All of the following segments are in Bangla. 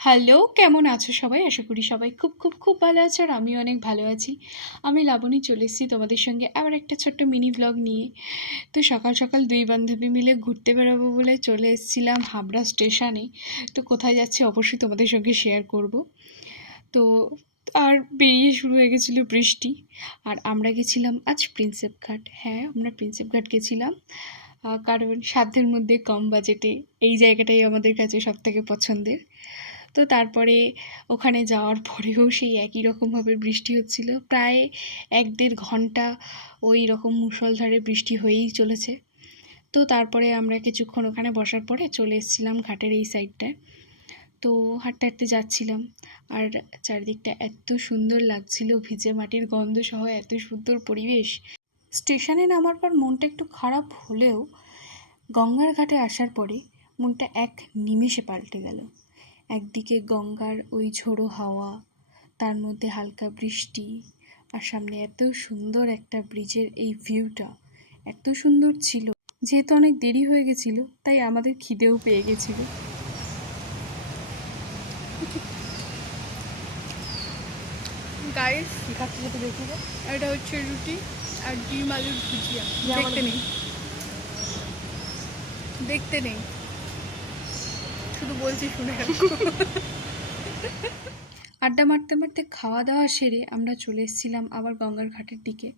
হ্যালো কেমন আছো সবাই? আশা করি সবাই খুব খুব খুব ভালো আছো আর আমিও অনেক ভালো আছি। আমি লাবণী চলে এসেছি তোমাদের সঙ্গে আবার একটা ছোট্ট মিনি ব্লগ নিয়ে। তো সকাল সকাল দুই বান্ধবী মিলে ঘুরতে বেরোবো বলে চলে এসেছিলাম হাবড়া স্টেশনে তো কোথায় যাচ্ছি অবশ্যই তোমাদের সঙ্গে শেয়ার করব। তো আর বেরিয়ে শুরু হয়ে গেছিল বৃষ্টি। আর আমরা গেছিলাম আজ প্রিন্সেপ ঘাট। হ্যাঁ আমরা প্রিন্সেপ ঘাট গেছিলাম। কারণ সাধ্যের মধ্যে কম বাজেটে এই জায়গাটাই আমাদের কাছে সবথেকে পছন্দের। তো তারপরে ওখানে যাওয়ার পরেও সেই একই রকমভাবে বৃষ্টি হচ্ছিল। প্রায় এক দেড় ঘণ্টা ওই রকম মুষলধারে বৃষ্টি হয়েই চলেছে। তো তারপরে আমরা কিছুক্ষণ ওখানে বসার পরে চলে এসেছিলাম ঘাটের এই সাইডটায়। তো হাঁটতে হাঁটতে যাচ্ছিলাম আর চারিদিকটা এত সুন্দর লাগছিল, ভিজে মাটির গন্ধ সহ এত সুন্দর পরিবেশ। স্টেশনে নামার পর মনটা একটু খারাপ হলেও গঙ্গার ঘাটে আসার পরে মনটা এক নিমেষে পাল্টে গেল। একদিকে গঙ্গার ওই ঝোড়ো হাওয়া তার মধ্যে হালকা বৃষ্টি আর সামনে এত সুন্দর একটা ব্রিজের এই ভিউটা এত সুন্দর ছিল। যেহেতু অনেক দেরি হয়ে গেছিল তাই আমাদের খিদেও পেয়ে গেছিল। গাইস এটা হচ্ছে রুটি আর ডিম আলুর ভুজিয়া। দেখতে নেই। দেখতে নেই। শুধু বলছি শুনে আড্ডা মারতে মারতে খাওয়া দাওয়া সেরে আমরা চলে এসেছিলাম আবার গঙ্গার ঘাটের দিকে।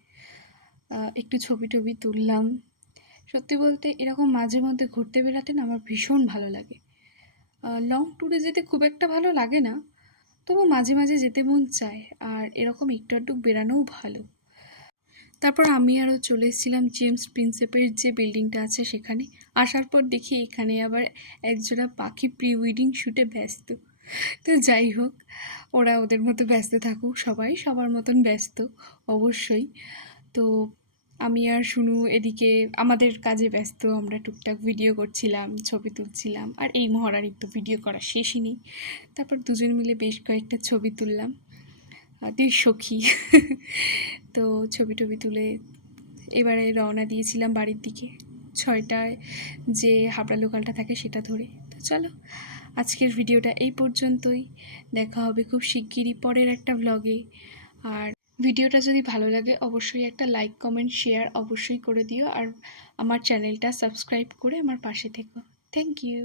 একটু ছবি টবি তুললাম। সত্যি বলতে এরকম মাঝে মধ্যে ঘুরতে বেড়াতে না আমার ভীষণ ভালো লাগে। লং ট্যুরে যেতে খুব একটা ভালো লাগে না, তবু মাঝে মাঝে যেতে মন চায়। আর এরকম একটু আধটু বেরানোও ভালো। তারপর আমি আরও চলে এসেছিলাম জেমস প্রিন্সেপের যে বিল্ডিংটা আছে সেখানে। আসার পর দেখি এখানে আবার একজোড়া পাখি প্রি ওয়েডিং শ্যুটে ব্যস্ত। তো যাই হোক, ওরা ওদের মতো ব্যস্ত থাকুক সবাই, সবার মতন ব্যস্ত, অবশ্যই। তো আমি আর শুনু এদিকে, আমাদের কাজে ব্যস্ত, আমরা টুকটাক ভিডিও করছিলাম, ছবি তুলছিলাম, আর এই মহারানির তো ভিডিও করা শেষই নেই। তারপর দুজন মিলে বেশ কয়েকটা ছবি তুললাম। দুই সখী। তো ছবি টবি তুলে এবারে রওনা দিয়েছিলাম বাড়ির দিকে। ছয়টায় যে হাবড়া লোকালটা থাকে সেটা ধরে। তো চলো, আজকের ভিডিওটা এই পর্যন্তই। দেখা হবে খুব শিগগিরই পরের একটা ভ্লগে আর ভিডিওটা যদি ভালো লাগে, অবশ্যই একটা লাইক কমেন্ট শেয়ার অবশ্যই করে দিও। আর আমার চ্যানেলটা সাবস্ক্রাইব করে আমার পাশে থেকো। Thank you